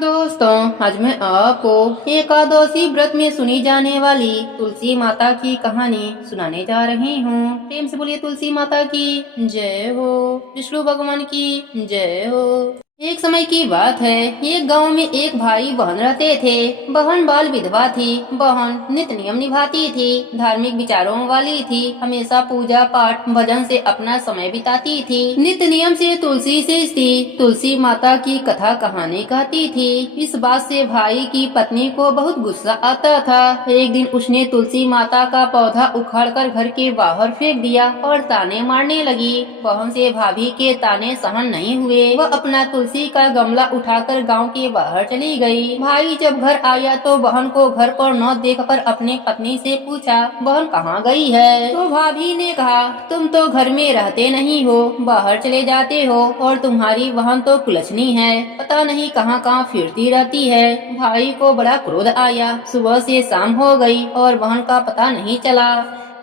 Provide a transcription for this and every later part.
दोस्तों, आज मैं आपको एकादशी व्रत में सुनी जाने वाली तुलसी माता की कहानी सुनाने जा रही हूँ। प्रेम से बोलिए तुलसी माता की जय हो, विष्णु भगवान की जय हो। एक समय की बात है, एक गांव में एक भाई बहन रहते थे। बहन बाल विधवा थी। बहन नित्य नियम निभाती थी, धार्मिक विचारों वाली थी, हमेशा पूजा पाठ भजन से अपना समय बिताती थी। नित्य नियम से तुलसी से स्त्री तुलसी माता की कथा कहानी कहती थी। इस बात से भाई की पत्नी को बहुत गुस्सा आता था। एक दिन उसने तुलसी माता का पौधा उखाड़कर घर के बाहर फेंक दिया और ताने मारने लगी। बहन से भाभी के ताने सहन नहीं हुए। वह अपना तुलसी का गमला उठाकर गांव के बाहर चली गई। भाई जब घर आया तो बहन को घर पर न देखकर अपने पत्नी से पूछा, बहन कहाँ गई है? तो भाभी ने कहा, तुम तो घर में रहते नहीं हो, बाहर चले जाते हो और तुम्हारी बहन तो कुलछनी है, पता नहीं कहाँ कहाँ फिरती रहती है। भाई को बड़ा क्रोध आया। सुबह से शाम हो गई और बहन का पता नहीं चला।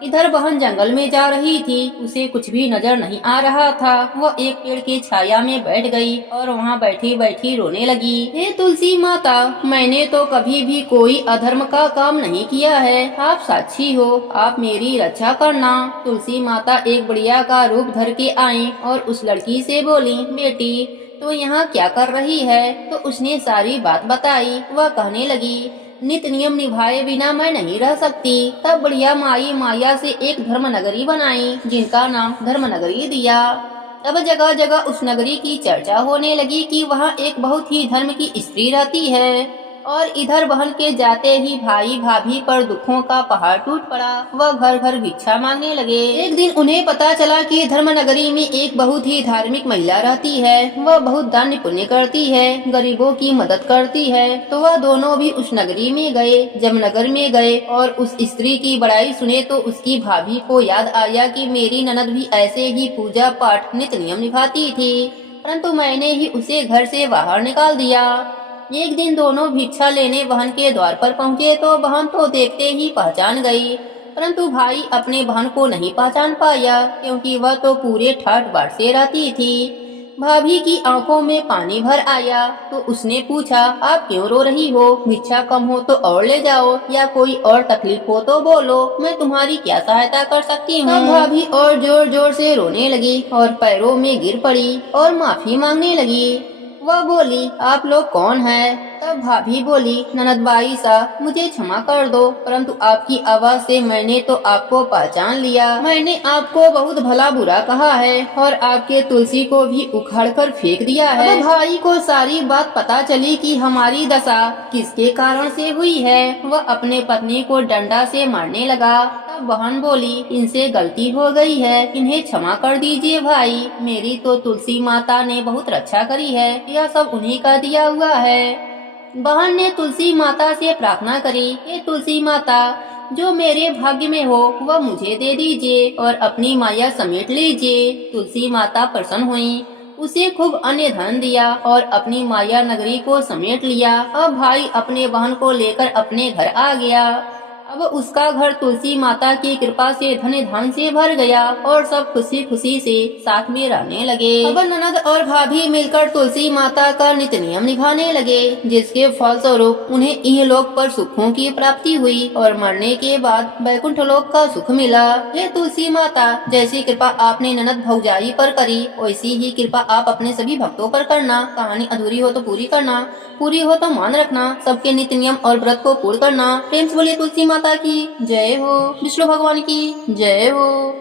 इधर बहन जंगल में जा रही थी, उसे कुछ भी नजर नहीं आ रहा था। वह एक पेड़ की छाया में बैठ गई और वहाँ बैठी बैठी रोने लगी। हे तुलसी माता, मैंने तो कभी भी कोई अधर्म का काम नहीं किया है, आप साक्षी हो, आप मेरी रक्षा करना। तुलसी माता एक बुढ़िया का रूप धर के आई और उस लड़की से बोली, बेटी तो यहाँ क्या कर रही है? तो उसने सारी बात बताई। वह कहने लगी, नित्य नियम निभाए बिना मैं नहीं रह सकती। तब बढ़िया माई माया से एक धर्म नगरी बनाई, जिनका नाम धर्म नगरी दिया। अब जगह जगह उस नगरी की चर्चा होने लगी कि वहाँ एक बहुत ही धर्म की स्त्री रहती है। और इधर बहन के जाते ही भाई भाभी पर दुखों का पहाड़ टूट पड़ा। वह घर घर भिक्षा मांगने लगे। एक दिन उन्हें पता चला कि धर्म नगरी में एक बहुत ही धार्मिक महिला रहती है। वह बहुत दान पुण्य करती है, गरीबों की मदद करती है। तो वह दोनों भी उस नगरी में गए। जब नगर में गए और उस स्त्री की बड़ाई सुने तो उसकी भाभी को याद आया कि मेरी ननद भी ऐसे ही पूजा पाठ नित्य नियम निभाती थी, परंतु मैंने ही उसे घर से बाहर निकाल दिया। एक दिन दोनों भिक्षा लेने बहन के द्वार पर पहुँचे तो बहन तो देखते ही पहचान गई, परंतु भाई अपने बहन को नहीं पहचान पाया, क्योंकि वह तो पूरे ठाट बाट से रहती थी। भाभी की आंखों में पानी भर आया तो उसने पूछा, आप क्यों रो रही हो? भिक्षा कम हो तो और ले जाओ, या कोई और तकलीफ हो तो बोलो, मैं तुम्हारी क्या सहायता कर सकती हूँ। तब भाभी और जोर जोर से रोने लगी और पैरों में गिर पड़ी और माफी मांगने लगी। वह बोली, आप लोग कौन हैं? तब भाभी बोली, ननद बाई सा, मुझे क्षमा कर दो, परंतु आपकी आवाज से मैंने तो आपको पहचान लिया। मैंने आपको बहुत भला बुरा कहा है और आपके तुलसी को भी उखाड़ कर फेंक दिया है। अब भाई को सारी बात पता चली कि हमारी दशा किसके कारण से हुई है। वह अपने पत्नी को डंडा से मारने लगा। तब बहन बोली, इनसे गलती हो गई है, इन्हें क्षमा कर दीजिए भाई, मेरी तो तुलसी माता ने बहुत रक्षा करी है, यह सब उन्हीं का दिया हुआ है। बहन ने तुलसी माता से प्रार्थना करी, हे तुलसी माता, जो मेरे भाग्य में हो वह मुझे दे दीजिए और अपनी माया समेट लीजिए। तुलसी माता प्रसन्न हुई, उसे खूब अन्य धन दिया और अपनी माया नगरी को समेट लिया। अब भाई अपने बहन को लेकर अपने घर आ गया। अब उसका घर तुलसी माता की कृपा से धन धान से भर गया और सब खुशी खुशी से साथ में रहने लगे। अब ननद और भाभी मिलकर तुलसी माता का नित्य नियम निभाने लगे, जिसके फलस्वरूप उन्हें इहलोक पर सुखों की प्राप्ति हुई और मरने के बाद वैकुंठ लोक का सुख मिला। हे तुलसी माता, जैसी कृपा आपने ननद भौजाई पर करी, वैसी ही कृपा आप अपने सभी भक्तों पर करना। कहानी अधूरी हो तो पूरी करना, पूरी हो तो मान रखना, सबके नित्य नियम और व्रत को पूर्ण करना। प्रेम से बोलिए तुलसी माता की जय हो, विष्णु भगवान की जय हो।